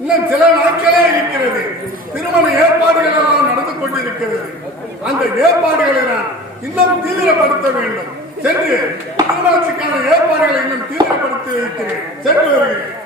இன்னும் சில நாட்களே இருக்கிறது. திருமண ஏற்பாடுகள் எல்லாம் நடந்து கொண்டிருக்கிறது. அந்த ஏற்பாடுகளை நான் இன்னும் தீவிரப்படுத்த வேண்டும். சென்று திருமணத்துக்கான ஏற்பாடுகளை இன்னும் தீவிரப்படுத்தி இருக்கிறேன் சென்று வருகிறேன்.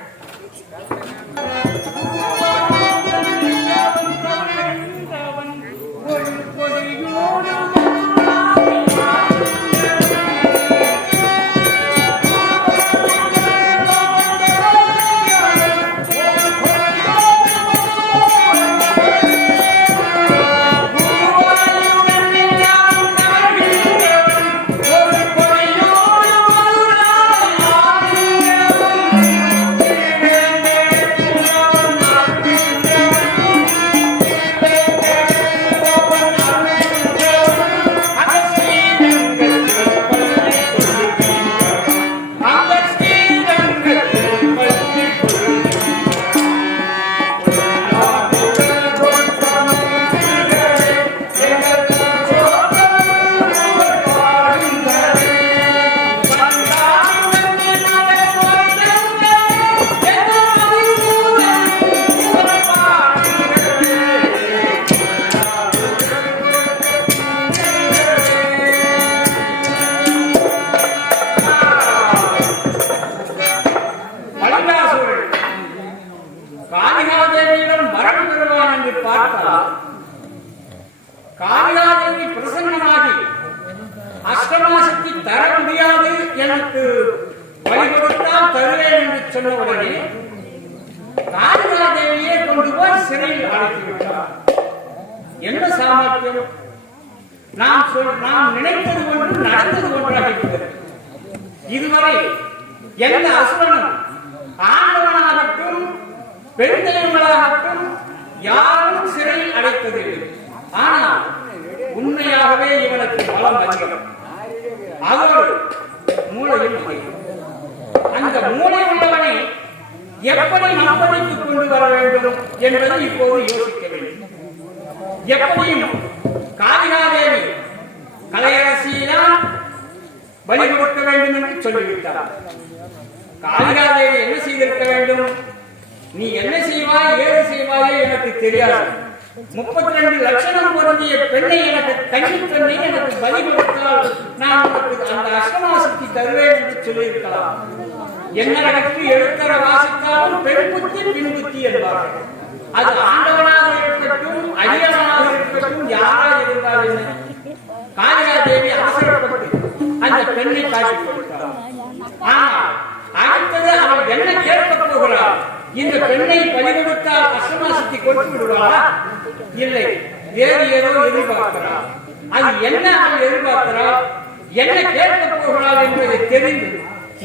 இவனுக்கு பலம் அதோடு அந்த மூளை உள்ளவனை எப்படி நம்படித்துக் கொண்டு வர வேண்டும் என்பதை இப்போது யோசிக்க வேண்டும். எப்படியும் காளிகாதேவி கலையரசியினால் பலி கொடுக்க வேண்டும் என்று சொல்லிவிட்டார். காளிகாதேவி என்ன செய்திருக்க வேண்டும்? நீ என்ன செய்வாய் ஏது செய்வாயே எனக்கு தெரியாது. முப்பத்தி ரெண்டு லட்சணம் பொருந்திய பெண்ணை எனக்கு கன்னி பெண்ணை எனக்கு பலி கொடுத்தால் நான் உனக்கு அந்த அஷ்டமாசக்தி தருவேன் என்று சொல்லியிருக்கலாம். என்ன எழுத்தர வாசித்தாலும் பெண் புத்தி பின் புத்தி என்பார்கள். அது ஆண்டவனாக இருக்கட்டும் அடியவனாக இருக்கட்டும் யாராக இருந்தால் என்ன? காளிகாதேவி அவசரப்பட்டு அந்த பெண்ணை காட்டி கொடுத்தார். ஆனால் அடுத்தது அவள் என்ன கேட்க போகிறார் இந்த பெண்ணை பலி கொடுத்தால் அஷ்டமாசக்தி கொடுத்து விடுவாரா இல்லை வேறு ஏதோ எதிர்பார்க்கிறார். அது என்ன அவள் எதிர்பார்க்கிறார்? என்ன கேட்கப் போகிறாள் என்பதை தெரிந்து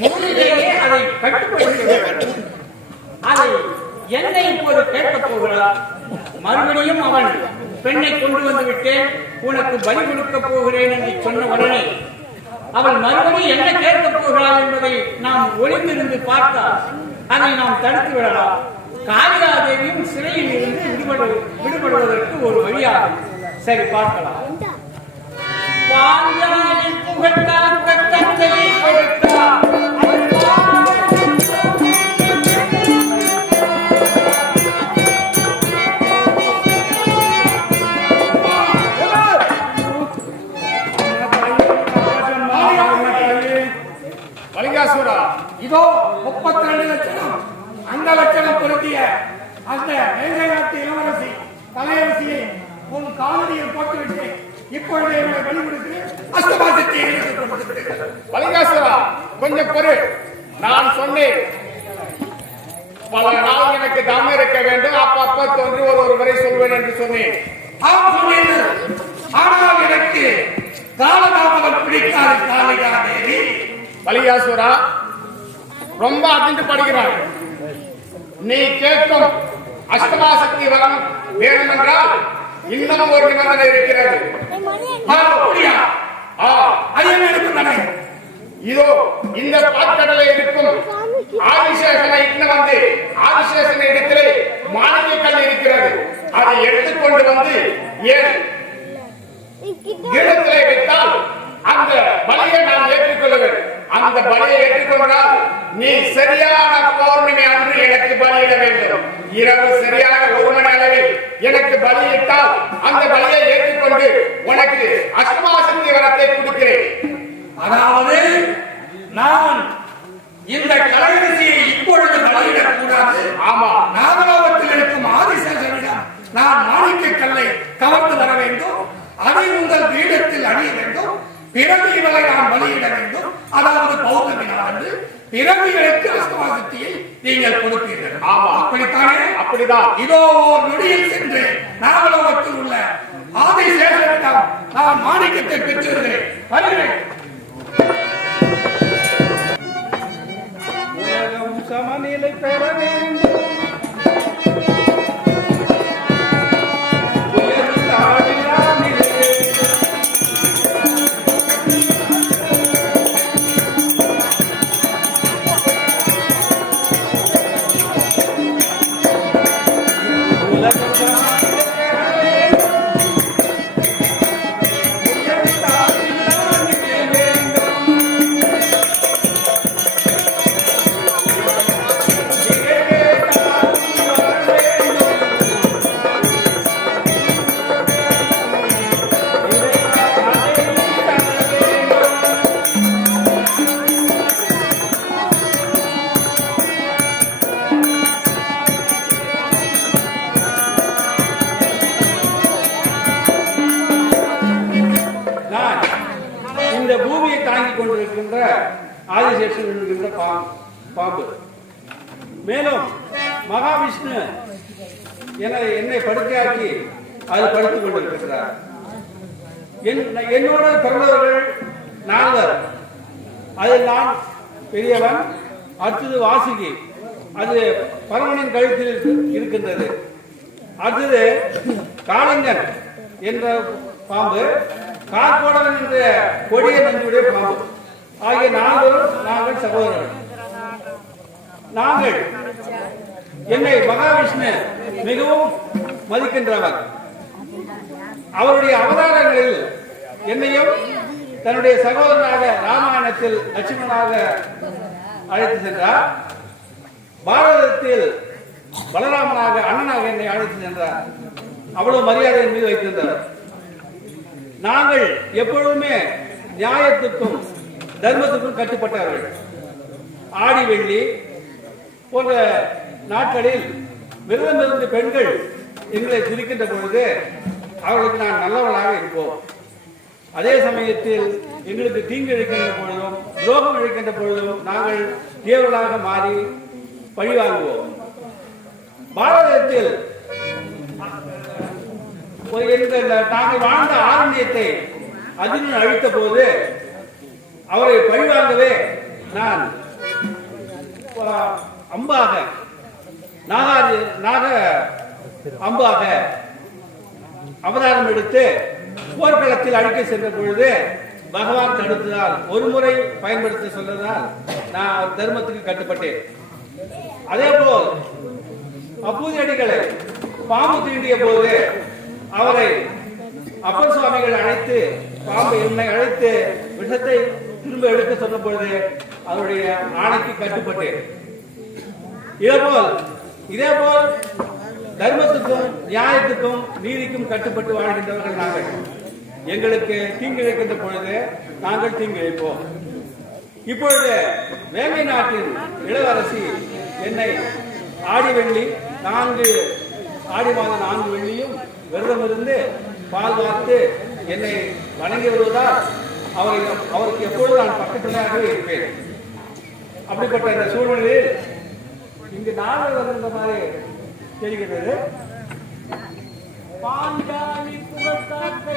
முதலிலேயே அதை கட்டுப்படுத்த வேண்டும். அதை என்னை இப்போது கேட்கப் போகிறார்? மறுபடியும் அவன் பெண்ணை கொண்டு வந்து விட்டேன். உனக்கு பலி கொடுக்க போகிறேன் என்று சொன்ன உடனே அவள் மறுபடியும் என்ன கேட்கப் போகிறாள் என்பதை நாம் ஒளிந்திருந்து பார்த்தால் அதை நாம் தடுத்து விடலாம். காளிகாதேவியும் சிறையில் இருந்து விடுபடு விடுபடுவதற்கு ஒரு வழியாகும். சரி பார்க்கலாம். வாங்கியாரின் புகழ்ந்தார் தந்தையை கொடுத்தார். அந்த லட்சணம் பொருத்திய அந்த மேலை நாட்டு இளவரசி தலையரசியை உன் காலடியில் போட்டுவிட்டு இப்பொழுது என்னை பலி கொடுத்து அஷ்டபாசத்தை எனக்கு கொடுத்து பலிங்காசுரா கொஞ்சம் பொறு. நான் சொன்னேன். பல நாள் எனக்கு தாம இருக்க வேண்டும். அப்பப்ப தோன்றி ஒரு ஒரு முறை சொல்வேன் என்று சொன்னேன். ஆனால் எனக்கு காலதாமதம் பிடிக்காது காளிகா தேவி பலிகாசுரா ரொம்ப அதிர்ந்து படுகிறாய். நீ கேட்கும் அஷ்டமாசக்தி வரம் வேணும் என்றால் இன்னும் ஒரு நிபந்தனை இருக்கிறது ஆ, அப்படியா ஆ அது என்ன எனக்கு தானே இதோ இந்த பாற்கடலை இருக்கும் ஆதிசேஷனை இட்டு வந்து ஆதிசேஷன் இடத்திலே மாணிக்கக்கல் இருக்கிறது அதை எடுத்துக்கொண்டு வந்து ஏன் கிரகத்திலே வைத்தால் அந்த பலியை நான் ஏற்றுக்கொள்வேன் அந்த பலியை ஏற்றுக்கொண்டால் நீ சரியான பௌர்ணமி அன்று எனக்கு பலியிட வேண்டும். இரவு சரியான ஒரு மணி அளவில் எனக்கு பலியிட்டால் அந்த பலியை ஏற்றுக்கொண்டு உனக்கு அஷ்டமாசக்தி வரத்தை கொடுக்கிறேன். அதாவது நான் இந்த கலைவரிசையை இப்பொழுது பலியிடக் கூடாது ஆமா. நாகலோகத்தில் இருக்கும் ஆதிசேஷனிடம் நான் மாணிக்க கல்லை கவர்ந்து வர வேண்டும். அதை உங்கள் பீடத்தில் அணிய வேண்டும். பிறகு இவளை நான் பலியிட வேண்டும். அதாவது பௌர்ணமி நாள் பிறவிகளுக்கு அஸ்தவாசக்தியை நீங்கள் கொடுப்பீர்கள். ஆமா. அப்படித்தானே? அப்படிதான். இதோ ஓர் நொடியில் சென்று நாகலோகத்தில் உள்ள ஆதிசேஷனிடம் நான் மாணிக்கத்தை பெற்றிருக்கிறேன் வருகிறேன். உலகம் சமநிலை பெற வேண்டும். அது படுத்துக் கொண்டிருக்கிறார். என் என்னோட பிறந்தவர்கள் நால்வர். அதில் நான் பெரியவன் அடுத்தது வாசுகி. அது பரமனின் கழுத்தில் இருக்கு- இருக்கின்றது. அடுத்தது காளிங்கன் என்ற பாம்பு கார்கோடவன் என்ற கொடிய நஞ்சுடைய பாம்பு. ஆகிய நால்வரும் நாங்கள் சகோதரர்கள். நாங்கள் என்னை மகாவிஷ்ணு மிகவும் மதிக்கின்றவர். அவருடைய அவதாரங்களில் என்னையும் தன்னுடைய சகோதரனாக ராமாயணத்தில் லட்சுமணனாக அழைத்து சென்றார். பாரதத்தில் பலராமனாக அண்ணனாக என்னை அழைத்து சென்றார். அவ்வளவு மரியாதையின் மீது வைத்திருந்தார். நாங்கள் எப்பொழுதுமே நியாயத்துக்கும் தர்மத்துக்கும் கட்டுப்பட்டார்கள். ஆடி வெள்ளி போன்ற நாட்களில் விரதம் இருந்த பெண்கள் எங்களை துதிக்கின்ற பொழுது அவர்களுக்கு நான் நல்லவனாக இருப்போம். அதே சமயத்தில் எங்களுக்கு தீங்கு இழைக்கின்ற பொழுதும் துரோகம் இழைக்கின்ற பொழுதும் நாங்கள் தேவர்களாக மாறி பழிவாங்குவோம். பாரதத்தில் நாங்கள் வாழ்ந்த ஆரண்யத்தை அர்ஜுனன் அழித்த போது அவரை பழிவாங்கவே நான் அம்பாக நாகாதி நாக அம்பாக அவதாரம் எடுத்து போர்க்களத்தில் அழிக்க சென்ற பொழுது பகவான் தடுத்ததால் ஒரு முறை பயன்படுத்த சொன்னதால் நான் தர்மத்துக்கு கட்டுப்பட்டேன். அதே போல் அப்பூதியடிகளை பாம்பு தீண்டிய போது அவரை அப்பன் சுவாமிகள் அழைத்து பாம்பு என்னை அழைத்து விஷத்தை திரும்ப எடுக்க சொன்ன பொழுது அவருடைய ஆணைக்கு கட்டுப்பட்டேன். இதே போல் இதே போல் தர்மத்துக்கும் நியாயத்துக்கும் நீதிக்கும் கட்டுப்பட்டு வாழ்கின்றவர்கள் நாங்கள். எங்களுக்கு தீங்கிழைக்கின்ற பொழுது நாங்கள் தீங்கிழைப்போம். இப்பொழுது வேங்கை நாட்டின் இளவரசி என்னை ஆடி வெள்ளி நான்கு ஆடி மாதம் நான்கு வெள்ளியும் விரதம் இருந்து பால் வார்த்து என்னை வணங்கி வருவதால் அவரை அவருக்கு எப்பொழுது நான் பக்கத்திலாகவே இருப்பேன். அப்படிப்பட்ட இந்த சூழ்நிலையில் இங்கு நாங்கள் வருகின்ற மாதிரி தெரிகிறது. பாஞ்சாலி புகழ்த்தாக்க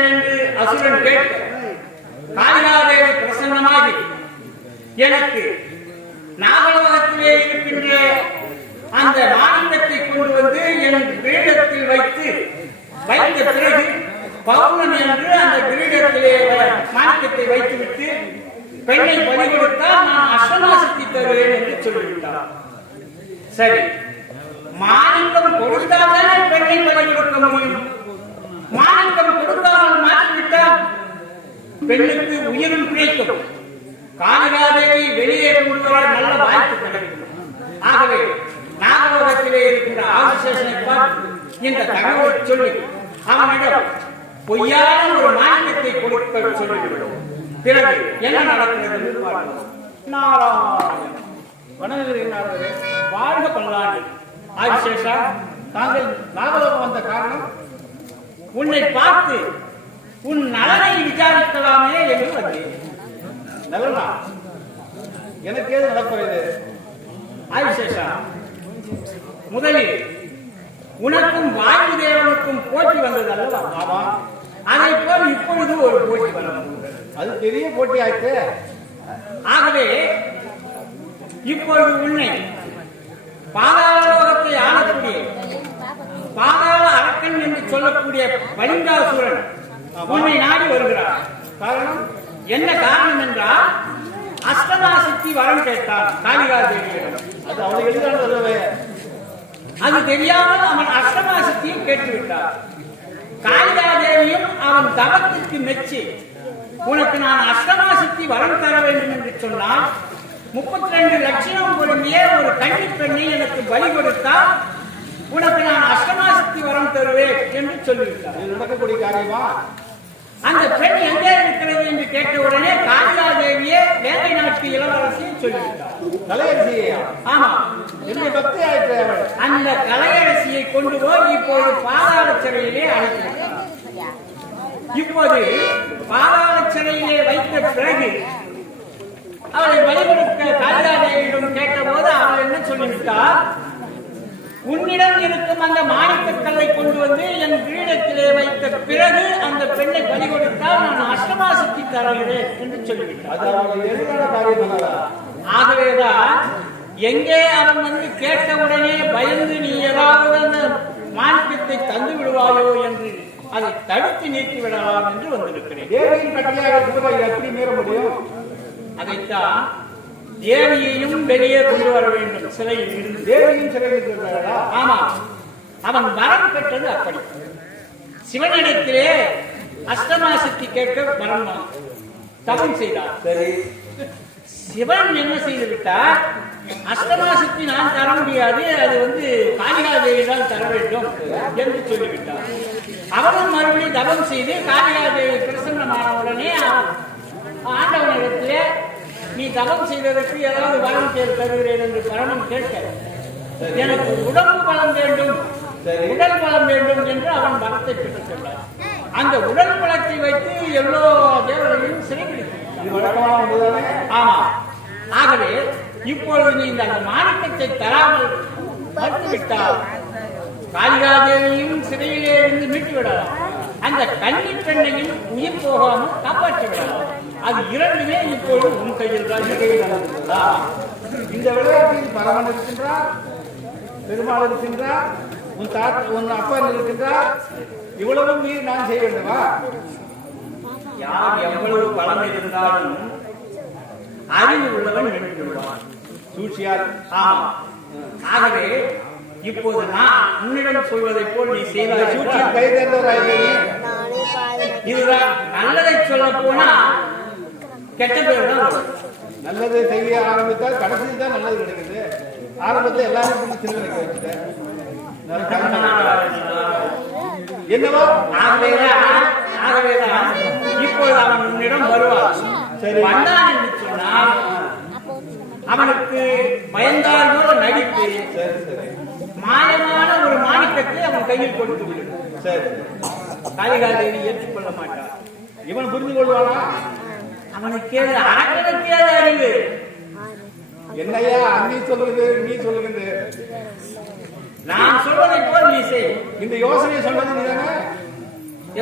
என்று அசுரன் கேட்க காளிகாதேவி பிரசன்னமாகி எனக்கு நாகலோகத்திலே இருக்கின்ற அந்த மாநிலத்தை கொண்டு வந்து என் கிரீடத்தில் வைத்து வைத்த பிறகு பௌர்ணமி என்று அந்த கிரீடத்திலே மாணிக்கத்தை வைத்துவிட்டு பெண்ணை பலி கொடுத்தால் நான் அஷ்டமாசக்தி தருவேன் என்று சொல்லிவிட்டார் சரி மானிக்கம் கொடுத்தால்தானே பெண்ணை பலி கொடுக்க முடியும். மானிக்கம் கொடுக்காமல் மாற்றிவிட்டால் பெண்ணுக்கு உயிரும் கிடைக்கும். காளிகாதேவி வெளியே கொண்டு நல்ல வாய்ப்பு கிடைக்கும். ஆகவே நாகலோகத்திலே இருக்கின்ற ஆதிசேஷனை பார்த்து இந்த தகவல் சொல்லி அவனிடம் பொய்யான ஒரு மானியத்தை கொடுக்க சொல்லிவிடும். பிறகு என்ன நடக்கிறது என்று நாராயணன். வணங்குகிறீர்களே வாழ்க பல்லாண்டு ஆதிசேஷா தாங்கள் நாகலோகம் வந்த காரணம் உன்னை பார்த்து உன் நலனை விசாரிக்கலாமே என்று வந்தேன். நல்லதா எனக்கு ஏது நடப்பது ஆதிசேஷா முதலில் உனக்கும் வாயு தேவனுக்கும் போட்டி வந்தது அல்லவா? அதை போல் இப்பொழுது ஒரு போட்டி வர அது பெரிய போட்டி ஆயிட்டு. ஆகவே இப்பொழுது உன்னை பாதாளலோகத்தை ஆளக்கூடிய பாதாள அரக்கன் என்று சொல்லக்கூடிய பலிங்காசுரன் உன்னை நாடி வருகிறார். காரணம் என்ன காரணம் என்றால் அஷ்டமாசக்தி வரம் கேட்டான் காளிகா தேவியிடம். அது தெரியாமல் அவன் அஷ்டமாசக்தியை கேட்டுவிட்டார் காளிகா தேவியும் அவன் தவத்திற்கு மெச்சி உனக்கு நான் அஷ்டமாசக்தி வரம் தர வேண்டும் என்று சொன்னால் முப்பத்தி ரெண்டு லட்சம் பொருந்திய ஒரு கன்னிப் பெண்ணை எனக்கு பலி கொடுத்தால் உனக்கு நான் அஷ்டமாசக்தி வரம் இது நடக்கக்கூடிய காரியமா? அந்த பெண் எங்கே இருக்கிறது என்று கேட்ட உடனே காளிகா தேவியே வேலை நாட்டு இளவரசியை சொல்லிவிட்டார் ஆமா. என்ன பக்தி அந்த கலையரசியை கொண்டு போய் இப்போது பாதாள சிறையிலே அழைக்கிறார் இப்போது பாதாள சிறையிலே வைத்த பிறகு அவளை வழிபடுத்த காளிதாதேவியிடம் கேட்டபோது அவள் என்ன சொல்லிவிட்டார் உன்னிடம் இருக்கும் அந்த மாணிக்கக்கல்லை கொண்டு வந்து என் கிரீடத்திலே வைத்த பிறகு அந்த பெண்ணை பலி கொடுத்தால் நான் அஷ்டமாசக்தி தருகிறேன் என்று சொல்லிவிட்டார் ஆகவேதான் எங்கே அவன் வந்து கேட்டவுடனே பயந்து நீ ஏதாவது அந்த மாணிக்கத்தை தந்து விடுவாயோ என்று அதை தடுத்து நீக்கி விடலாம் என்று வந்திருக்கிறேன். அதைத்தான் தேவியையும் வெளியே கொண்டு வர வேண்டும். சிலையில் இருந்து. தேவியின் சிறையில் இருக்கிறாரா ஆமா. அவன் வரம் பெற்றது அப்படி. சிவனிடத்திலே அஷ்டமாசக்தி கேட்க வரம் தவம் செய்தார். சரி. சிவன் என்ன செய்து விட்டார்? அஷ்டமாசக்தி நான் தர முடியாது. அது வந்து காளிகாதேவி தான் தர வேண்டும் என்று சொல்லிவிட்டார். அவனும் மறுபடியும் தவம் செய்து காளிகாதேவி பிரசன்னமான உடனே அவன் ஆண்டவனிடத்திலே தவம் செய்ததற்கு ஏதாவது வரம் பேர் தருகிறேன் என்று பரமன் கேட்க எனக்கு உடம்பு பலம் வேண்டும் உடல் பலம் வேண்டும் என்று அவன் வரத்தை பெற்றுக் கொண்டார் அந்த உடல் பலத்தை வைத்து எவ்வளோ தேவர்களையும் ஒன்றுதானே ஆமா. ஆகவே இப்பொழுது நீ இந்த மாணிக்கத்தை தராமல் மறுத்துவிட்டால் காளிகாதேவியும் சிறையிலே இருந்து மீட்டு விடலாம் அந்த கன்னி பெண்ணையும் உயிர் போகாமல் காப்பாற்றி விடலாம் அது இரண்டுமே இப்பொழுது உன் கையில் தான். இந்த விளையாட்டில் பரமன் இருக்கின்றார் பெருமாள் இருக்கின்றார் உன் தாத்தா உன் அப்பன் இருக்கின்றார். இவ்வளவும் மீறி நான் செய்ய வேண்டுமா? யார் எவ்வளவு பலம் இருந்தாலும் அறிவு உள்ளவன் வென்று விடுவான். சூழ்ச்சியார். ஆமா. ஆகவே இப்போது நான் உன்னிடம் சொல்வதைப் போல் நீ செய்தாய். சூழ்ச்சியில் கை தேர்ந்தவராயிருந்தீங்க இதுதான் நல்லதை சொல்ல போனா கெட்ட பேர். நல்லது செய்ய ஆரம்பித்தால் கடைசி தான் நல்லது கிடைக்குது. ஆரம்பத்தில் எல்லாரும் கொண்டு திருவிழா வச்சுட்டேன் நான் கர்மம். என்னவா? ஆகவேதான் ஆகவேதான். இப்பொழுது அவன் உன்னிடம் வருவான். சரி. வந்தான் என்று சொன்னால் அவனுக்கு பயந்தார் போல நடித்து மாயமான ஒரு மாணிக்கத்தை அவன் கையில் கொடுத்து விடும் சரி. காளிகாதேவி ஏற்றுக்கொள்ள மாட்டான் இவன் புரிந்து கொள்வானா ஏது அரக்கனுக்கு ஏது அறிவு. என்னையா அன்னி சொல்லுது நீ சொல்லுகிறது. நான் சொல்வதை போல் நீ செய். இந்த யோசனையை சொன்னது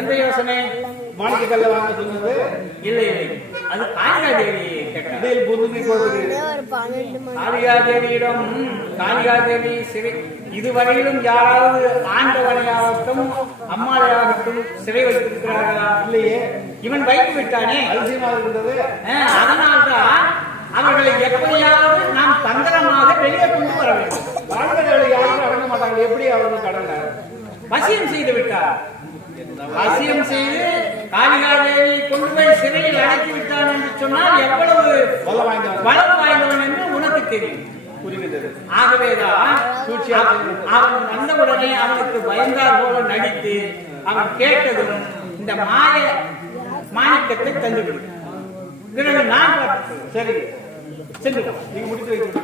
எந்த யோசனை? மாணிக்க கல்ல வாங்க சொன்னது இல்லை. இல்லை அது காளிகாதேவி கேட்டார். இடையில் புதுமை போகுது ஒரு பன்னெண்டு மணி. காளிகாதேவியிடம் காளிகாதேவி சிறை இதுவரையிலும் யாராவது ஆண்டவனையாகட்டும் அம்மாளையாகட்டும் சிறை வைத்திருக்கிறார்களா? இல்லையே. இவன் வைத்து விட்டானே. அதிசயமாக இருந்தது. அதனால்தான் அவர்களை எப்படியாவது நாம் தந்திரமாக வெளியே கொண்டு வர வேண்டும். வாழ்ந்தவர்களை யாரும் அடங்க மாட்டாங்க. எப்படி அவர்களுக்கு அடங்க வசியம் செய்து விட்டார். வசியம் செய்து காளிகாதேவி கொண்டு போய் சிறையில் அடைத்து விட்டான் என்று சொன்னால் எவ்வளவு பலம் வாய்ந்தவன். என்று உனக்கு தெரியும். ஆகவேதான் அவன் வந்தவுடனே அவனுக்கு பயந்தார் போல நடித்து அவன் கேட்டதும் இந்த மாய மாணிக்கத்தை தந்துவிடு பிறகு நான் சரி. சென்று. நீங்க முடித்து வைத்து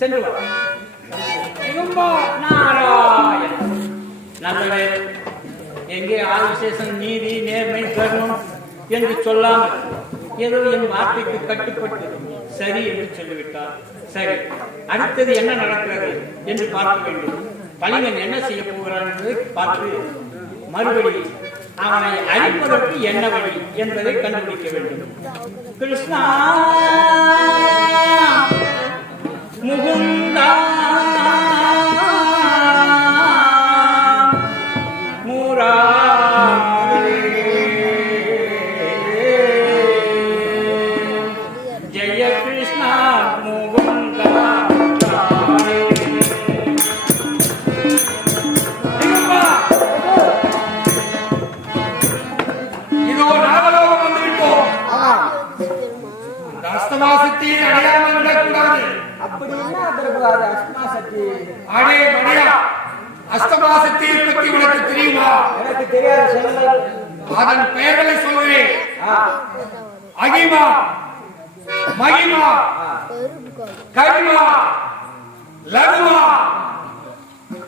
சென்று நாராயண நல்லவே எங்கே ஆதிசேஷன் நீதி நேர்மை தர்மம் என்று சொல்லாமல் ஏதோ என் வார்த்தைக்கு கட்டுப்பட்டு சரி என்று சொல்லிவிட்டார். சரி அடுத்தது என்ன நடக்கிறது என்று பார்க்க வேண்டும். பலிங்கன் என்ன செய்ய போகிறான் என்பதை பார்த்து மறுபடி அவனை அழிப்பதற்கு என்ன வழி என்பதை கண்டுபிடிக்க வேண்டும். கிருஷ்ணா முகுந்தா அஸ்தமாசக்தியை அடையாமல் விடக்கூடாது. அப்படி என்ன அதற்காக அஸ்மா சக்தி அடே மணியா அஸ்தமாசக்தியை பற்றி உனக்கு தெரியுமா? எனக்கு தெரியாத சொல்லுங்கள். அதன் பெயர்களை சொல்கிறேன். அகிமா மகிமா கரிமா லகுமா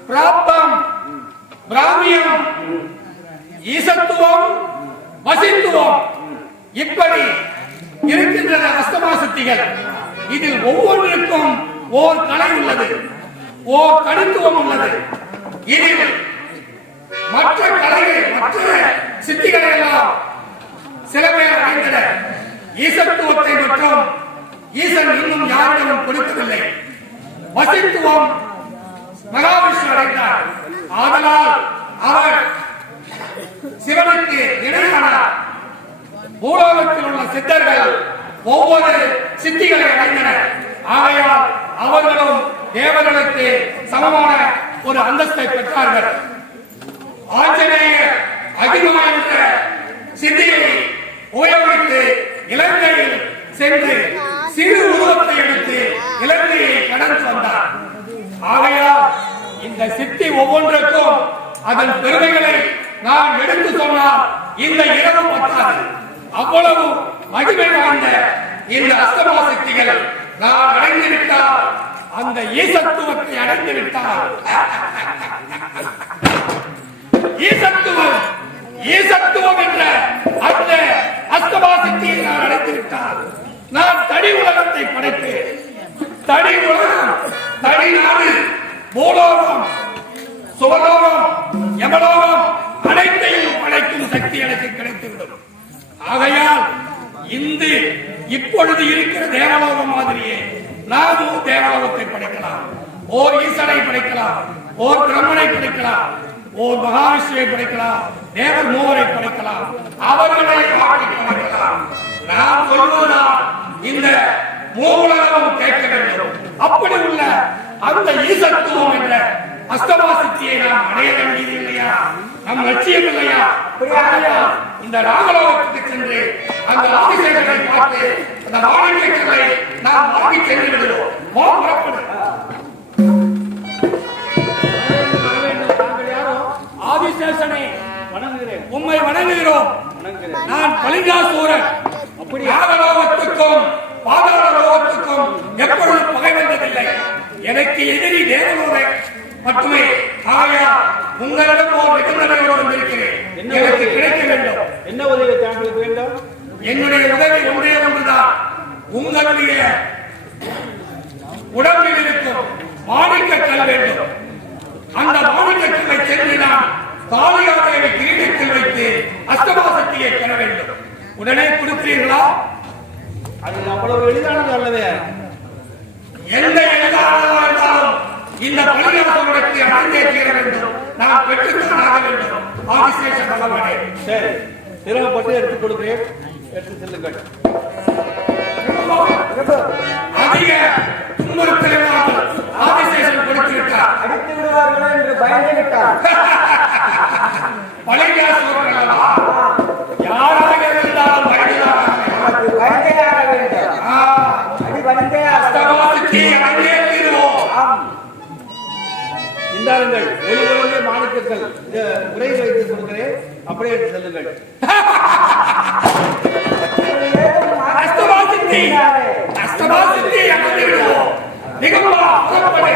பிராப்தம் பிராமியம் ஈசத்துவம் வசித்துவம் இப்படி இருக்கின்றன அஸ்தமாசக்திகள் இதில் ஒவ்வொன்றுக்கும் ஓர் கலை உள்ளது ஓர் தனித்துவம் உள்ளது. இதில் மற்ற கலைகள் மற்ற சித்திகளை எல்லாம் சில பேர் அடைந்தனர். ஈசத்துவத்தை மற்றும் ஈசன் இன்னும் யாரிடமும் கொடுக்கவில்லை. வசித்துவம் மகாவிஷ்ணு அடைந்தார். ஆதலால் அவர் சிவனுக்கு இணையானார். பூலோகத்தில் உள்ள சித்தர்கள் ஒவ்வொரு சித்திகளை அடைந்தனர். ஆகையால் அவர்களும் தேவர்களுக்கு சமமான ஒரு அந்தஸ்தை பெற்றார்கள். ஆஞ்சநேயர் அகிமா என்ற சித்தியை உபயோகித்து இலங்கையில் சென்று சிறு உருவத்தை எடுத்து இலங்கையை கடந்து வந்தார். ஆகையால் இந்த சித்தி ஒவ்வொன்றுக்கும் அதன் பெருமைகளை நான் எடுத்து சொன்னால் இந்த இரவு பத்தாது. அவ்வளவு மகிமை வாய்ந்த இந்த அஸ்தமா சக்திகள் நான் அடைந்து விட்டால் அந்த ஈசத்துவத்தை அடைந்து விட்டால். ஈசத்துவம் ஈசத்துவம் என்ற அந்த அஸ்தமா சக்தியை நான் அடைந்து விட்டால் நான் தனி உலகத்தை படைப்பேன். தனி உலகம் தனி நாடு மூலோகம் சுவலோகம் எவலோகம் அனைத்தையும் படைக்கும் சக்தி எனக்கு கிடைத்துவிடும். ஆகையால் இந்து இப்பொழுது இருக்கிற தேவலோகம் மாதிரியே நாமும் தேவலோகத்தை படைக்கலாம். ஓர் ஈசனை படைக்கலாம் ஓர் பிரம்மனை படைக்கலாம் ஓர் மகாவிஷ்ணுவை படைக்கலாம் தேவர் மூவரை படைக்கலாம் அவர்களை ஆட்டி படைக்கலாம் நாம் சொல்வதால் இந்த மூலகம் கேட்க வேண்டும் அப்படி உள்ள அந்த ஈசத்துவம் என்ற அஸ்தமா சக்தியை நாம் அடைய வேண்டியது இல்லையா நம் லட்சியம் இல்லையா? இந்த ராமலோகத்துக்கு சென்று அந்த ஆதிசேகரை பார்த்து அந்த மாணிக்கங்களை நாம் வாங்கி சென்று புறப்படு. ஆதிசேஷனே வணங்குகிறேன். உம்மை வணங்குகிறோம். நான் பலிங்காசூரன் அப்படி நாகலோகத்துக்கும் பாதாள லோகத்துக்கும் எப்பொழுது பகை வந்ததில்லை. எனக்கு எதிரி தேவலோக மட்டுமே. ஆகையா உங்களிடம் ஓர் நிபந்தனையோடு வந்திருக்கிறேன். எனக்கு கிடைக்க வேண்டும். என்ன உதவி தாங்களுக்கு வேண்டும்? என்னுடைய உதவி ஒன்றே ஒன்றுதான். உங்களுடைய உடம்பில் இருக்கும் மாணிக்க கல் வேண்டும். அந்த மாணிக்க கல்லை சென்று நான் காளியாதேவி கிரீடத்தில் வைத்து அஸ்தமா சக்தியை பெற உடனே கொடுக்கிறீர்களா? அது அவ்வளவு எளிதானது அல்லவே. எந்த எதிராக இருந்தாலும் இந்த பணியாளர்களுக்கு அங்கே தீர வேண்டும். நான் பெற்றுத்தான் ஆக வேண்டும். ஆதிசேஷ பகவானே. சரி. சிரமப்பட்டு எடுத்து கொடுக்கிறேன். எடுத்து செல்லுங்கள். அதிக துன்புறுத்தல் இல்லாமல் ஆதிசேஷன் கொடுத்து விட்டார் அடித்து விடுவார்களோ என்று பயந்து விட்டார் பழையாசூரன் மாணிக்கங்கள் இந்த உரையில் வைத்து கொடுக்கிறேன் அப்படியே எடுத்து செல்லுங்கள். அஸ்தமா சித்தி அகந்து விடுவோம். நிகழ்வா புறப்படு